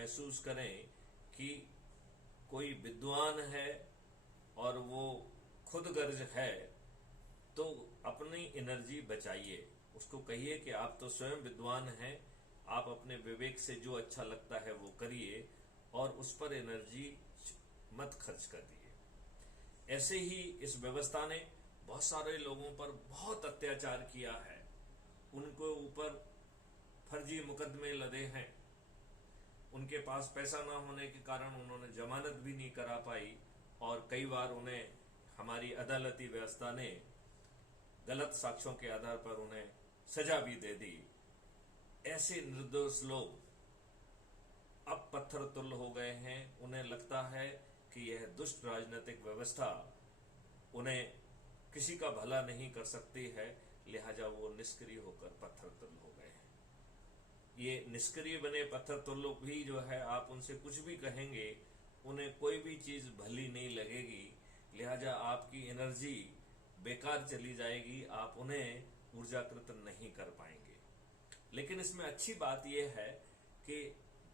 महसूस करें कि कोई विद्वान है और वो खुद गर्ज है, तो अपनी एनर्जी बचाइए। उसको कहिए कि आप तो स्वयं विद्वान हैं, आप अपने विवेक से जो अच्छा लगता है वो करिए और उस पर एनर्जी मत खर्च कर दिए। ऐसे ही इस व्यवस्था ने बहुत सारे लोगों पर बहुत अत्याचार किया है। उनको ऊपर फर्जी मुकदमे लदे हैं। उनके पास पैसा ना होने के कारण उन्होंने जमानत भी नहीं करा पाई और कई बार उन्हें हमारी अदालती व्यवस्था ने गलत साक्ष्यों के आधार पर उन्हें सजा भी दे दी। ऐसे निर्दोष लोग अब पत्थर तुल्य हो गए हैं। उन्हें लगता है कि यह दुष्ट राजनीतिक व्यवस्था उन्हें किसी का भला नहीं कर सकती है, लिहाजा वो निष्क्रिय होकर पत्थर तुल्य हो गए हैं। ये निष्क्रिय बने पत्थर तुल्य भी जो है, आप उनसे कुछ भी कहेंगे उन्हें कोई भी चीज भली नहीं लगेगी, लिहाजा आपकी एनर्जी बेकार चली जाएगी, आप उन्हें ऊर्जाकृत नहीं कर पाएंगे। लेकिन इसमें अच्छी बात यह है कि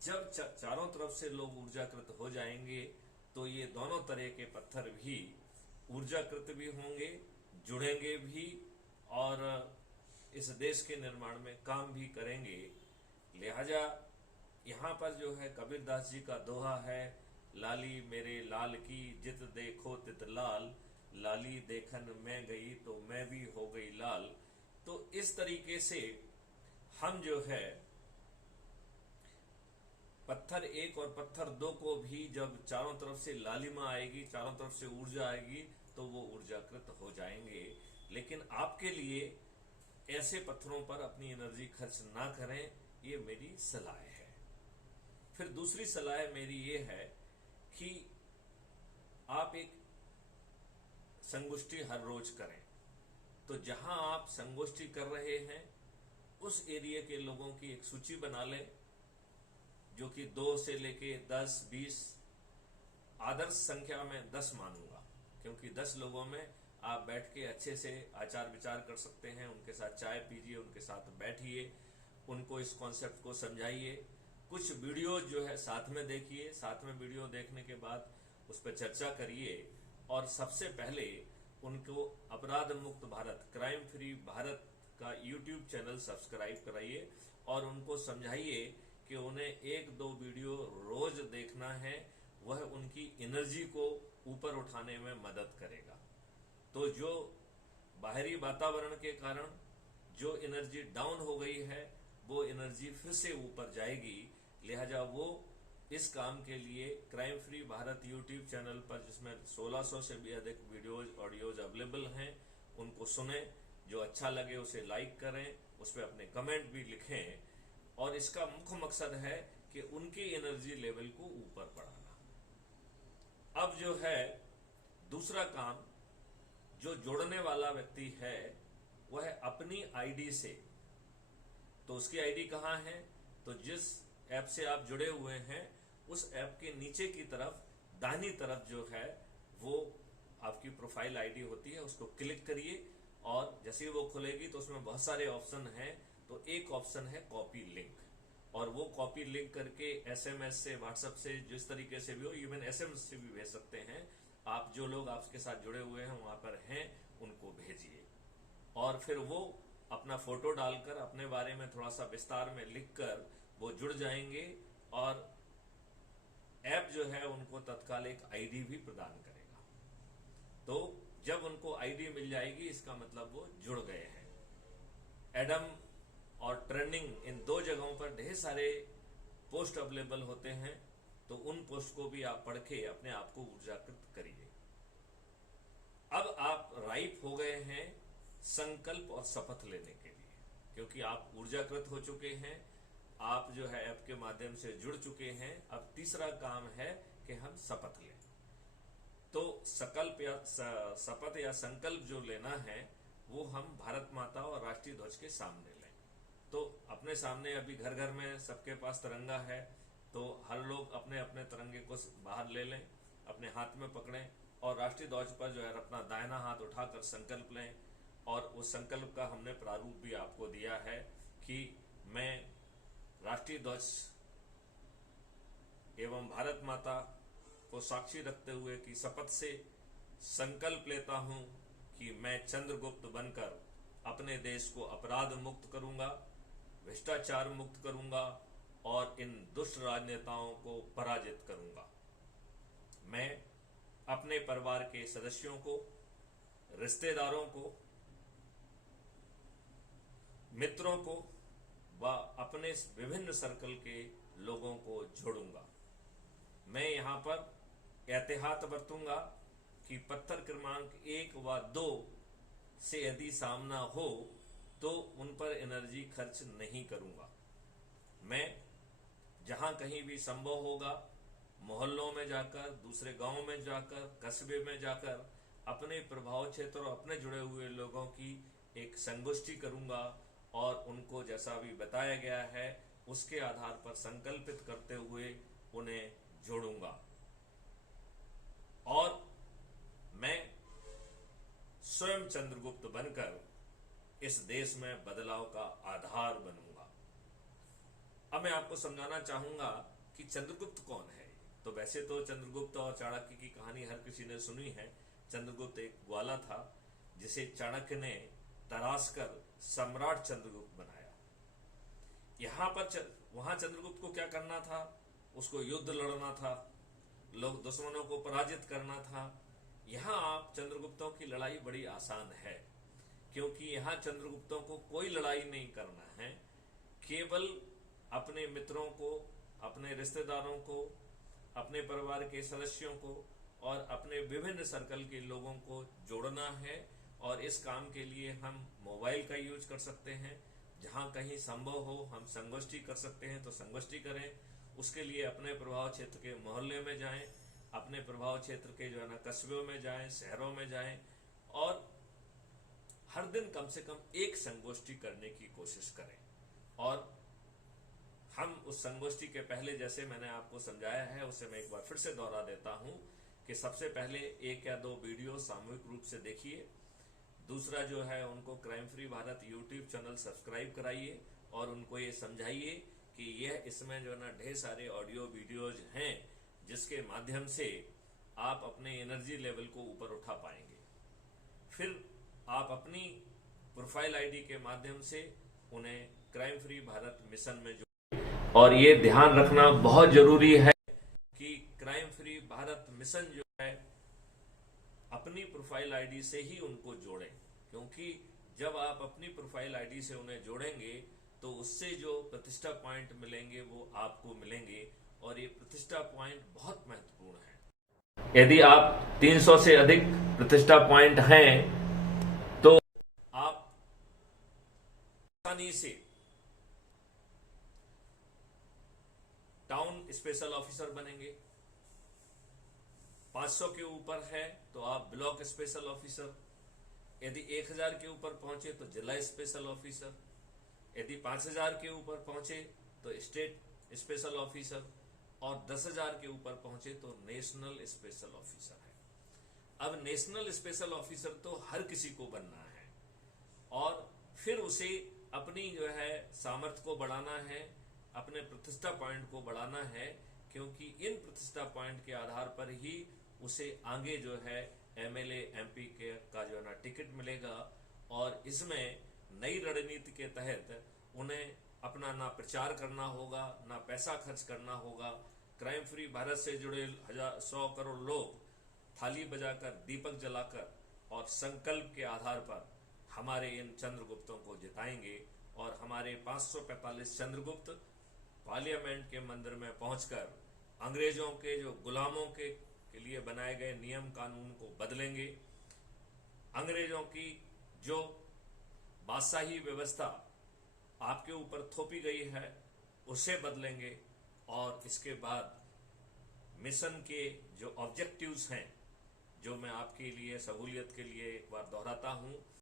जब चारों तरफ से लोग ऊर्जाकृत हो जाएंगे तो ये दोनों तरह के पत्थर भी ऊर्जाकृत भी होंगे, जुड़ेंगे भी और इस देश के निर्माण में काम भी करेंगे। लिहाजा यहाँ पर जो है कबीरदास जी का दोहा है, लाली मेरे लाल की जित देखो तित लाल, लाली देखन मैं गई तो मैं भी हो गई लाल। तो इस तरीके से हम जो है पत्थर एक और पत्थर दो को भी जब चारों तरफ से लालिमा आएगी, चारों तरफ से ऊर्जा आएगी तो वो ऊर्जाकृत हो जाएंगे। लेकिन आपके लिए ऐसे पत्थरों पर अपनी एनर्जी खर्च ना करें, ये मेरी सलाह है। फिर दूसरी सलाह मेरी ये है कि आप एक संगोष्ठी हर रोज करें। तो जहां आप संगोष्ठी कर रहे हैं उस एरिया के लोगों की एक सूची बना लें, जो कि 2 से लेके 10, 20, आदर्श संख्या में 10 मानूंगा, क्योंकि 10 लोगों में आप बैठ के अच्छे से आचार विचार कर सकते हैं। उनके साथ चाय पीजिए, उनके साथ बैठिए, उनको इस कॉन्सेप्ट को समझाइए। कुछ वीडियो जो है साथ में देखिए, साथ में वीडियो देखने के बाद उस पर चर्चा करिए और सबसे पहले उनको अपराध मुक्त भारत, क्राइम फ्री भारत का यूट्यूब चैनल सब्सक्राइब कराइए और उनको समझाइए कि उन्हें 1-2 वीडियो रोज देखना है, वह उनकी एनर्जी को ऊपर उठाने में मदद करेगा। तो जो बाहरी वातावरण के कारण जो एनर्जी डाउन हो गई है वो एनर्जी फिर से ऊपर जाएगी। लिहाजा वो इस काम के लिए crime free Bharat YouTube channel पर, जिसमें 1600 से भी अधिक वीडियोज ऑडियोज अवेलेबल हैं, उनको सुने। जो अच्छा लगे उसे लाइक करें, उस पर अपने कमेंट भी लिखें और इसका मुख्य मकसद है कि उनकी एनर्जी लेवल को ऊपर बढ़ाना। अब जो है दूसरा काम, जो जोड़ने वाला व्यक्ति है वह अपनी आईडी से, तो उसकी आईडी कहाँ है, तो जिस ऐप से आप जुड़े हुए हैं उस ऐप के नीचे की तरफ दाहिनी तरफ जो है वो आपकी प्रोफाइल आईडी होती है, उसको क्लिक करिए और जैसे ही वो खुलेगी तो उसमें बहुत सारे ऑप्शन हैं। तो एक ऑप्शन है कॉपी लिंक, और वो कॉपी लिंक करके एसएमएस से, व्हाट्सएप से, जिस तरीके से भी हो, इवन एसएमएस से भी भेज सकते हैं। आप जो लोग आपके साथ जुड़े हुए हैं वहां पर हैं उनको भेजिए और फिर वो अपना फोटो डालकर अपने बारे में थोड़ा सा विस्तार में लिखकर वो जुड़ जाएंगे और ऐप जो है उनको तत्काल एक आईडी भी प्रदान करेगा। तो जब उनको आईडी मिल जाएगी इसका मतलब वो जुड़ गए हैं। एडम और ट्रेंडिंग इन 2 जगहों पर ढेर सारे पोस्ट अवेलेबल होते हैं, तो उन पोस्ट को भी आप पढ़ के अपने आप को ऊर्जाकृत करिए। अब आप राइप हो गए हैं संकल्प और शपथ लेने के लिए, क्योंकि आप ऊर्जाकृत हो चुके हैं, आप जो है ऐप के माध्यम से जुड़ चुके हैं। अब तीसरा काम है कि हम शपथ लें। तो संकल्प या शपथ या संकल्प जो लेना है वो हम भारत माता और राष्ट्रीय ध्वज के सामने लें। तो अपने सामने अभी घर घर में सबके पास तिरंगा है, तो हर लोग अपने अपने तिरंगे को बाहर ले लें, अपने हाथ में पकड़ें और राष्ट्रीय ध्वज पर जो है अपना दाहिना हाथ उठाकर संकल्प लें। और उस संकल्प का हमने प्रारूप भी आपको दिया है कि मैं राष्ट्रीय ध्वज एवं भारत माता को साक्षी रखते हुए कि शपथ से संकल्प लेता हूं कि मैं चंद्रगुप्त बनकर अपने देश को अपराध मुक्त करूंगा, भ्रष्टाचार मुक्त करूंगा और इन दुष्ट राजनेताओं को पराजित करूंगा। मैं अपने परिवार के सदस्यों को, रिश्तेदारों को, मित्रों को व अपने विभिन्न सर्कल के लोगों को जोड़ूंगा। मैं यहाँ पर एहतियात बरतूंगा कि पत्थर क्रमांक 1 व 2 से यदि सामना हो तो उन पर एनर्जी खर्च नहीं करूंगा। मैं जहां कहीं भी संभव होगा मोहल्लों में जाकर, दूसरे गांव में जाकर, कस्बे में जाकर अपने प्रभाव क्षेत्र और अपने जुड़े हुए लोगों की एक संगोष्ठी करूंगा और उनको जैसा भी बताया गया है उसके आधार पर संकल्पित करते हुए उन्हें जोड़ूंगा और मैं स्वयं चंद्रगुप्त बनकर इस देश में बदलाव का आधार बनूंगा। अब मैं आपको समझाना चाहूंगा कि चंद्रगुप्त कौन है। तो वैसे तो चंद्रगुप्त और चाणक्य की कहानी हर किसी ने सुनी है। चंद्रगुप्त एक ग्वाला था जिसे चाणक्य ने तराश कर सम्राट चंद्रगुप्त बनाया। यहां पर वहां चंद्रगुप्त को क्या करना था? उसको युद्ध लड़ना था, लोग दुश्मनों को पराजित करना था। यहां आप चंद्रगुप्तों की लड़ाई बड़ी आसान है क्योंकि यहां चंद्रगुप्तों को कोई लड़ाई नहीं करना है, केवल अपने मित्रों को, अपने रिश्तेदारों को, अपने परिवार के सदस्यों को और अपने विभिन्न सर्कल के लोगों को जोड़ना है। और इस काम के लिए हम मोबाइल का यूज कर सकते हैं। जहां कहीं संभव हो हम संगोष्ठी कर सकते हैं तो संगोष्ठी करें। उसके लिए अपने प्रभाव क्षेत्र के मोहल्ले में जाएं, अपने प्रभाव क्षेत्र के जो है ना कस्बों में जाएं, शहरों में जाएं और हर दिन कम से कम एक संगोष्ठी करने की कोशिश करें। और हम उस संगोष्ठी के पहले जैसे मैंने आपको समझाया है उसे मैं एक बार फिर से दोहरा देता हूं कि सबसे पहले 1 या 2 वीडियो सामूहिक रूप से देखिए। दूसरा जो है उनको crime free Bharat YouTube channel subscribe कराइए और उनको ये समझाइए कि यह इसमें जो है ना ढेर सारे ऑडियो वीडियोज हैं जिसके माध्यम से आप अपने एनर्जी लेवल को ऊपर उठा पाएंगे। फिर आप अपनी प्रोफाइल आईडी के माध्यम से उन्हें क्राइम फ्री भारत मिशन में और ये ध्यान रखना बहुत जरूरी है कि क्राइम फ्री भारत मिशन जो है अपनी प्रोफाइल आईडी से ही उनको जोड़ें, क्योंकि जब आप अपनी प्रोफाइल आईडी से उन्हें जोड़ेंगे तो उससे जो प्रतिष्ठा पॉइंट मिलेंगे वो आपको मिलेंगे और ये प्रतिष्ठा पॉइंट बहुत महत्वपूर्ण है। यदि आप 300 से अधिक प्रतिष्ठा पॉइंट हैं तो आप आसानी से टाउन स्पेशल ऑफिसर बनेंगे। 500 के ऊपर है तो आप ब्लॉक स्पेशल ऑफिसर, यदि 1000 के ऊपर पहुंचे तो जिला स्पेशल ऑफिसर, यदि 5000 के ऊपर पहुंचे तो स्टेट स्पेशल ऑफिसर और 10,000 के ऊपर पहुंचे तो नेशनल स्पेशल ऑफिसर है। अब नेशनल स्पेशल ऑफिसर तो हर किसी को बनना है और फिर उसे अपनी जो है सामर्थ्य को बढ़ाना है, अपने प्रतिष्ठा पॉइंट को बढ़ाना है, क्योंकि इन प्रतिष्ठा पॉइंट के आधार पर ही उसे आगे जो है एमएलए एमपी के का जो है ना टिकट मिलेगा। और इसमें नई रणनीति के तहत उन्हें अपना ना प्रचार करना होगा, ना पैसा खर्च करना होगा। क्राइम फ्री भारत से जुड़े 100 करोड़ लोग थाली बजाकर, दीपक जलाकर और संकल्प के आधार पर हमारे इन चंद्रगुप्तों को जिताएंगे और हमारे 545 चंद्रगुप्त पार्लियामेंट के मंदिर में पहुंचकर अंग्रेजों के जो गुलामों के लिए बनाए गए नियम कानून को बदलेंगे। अंग्रेजों की जो बादशाही व्यवस्था आपके ऊपर थोपी गई है उसे बदलेंगे और इसके बाद मिशन के जो ऑब्जेक्टिव्स हैं, जो मैं आपके लिए सहूलियत के लिए एक बार दोहराता हूं,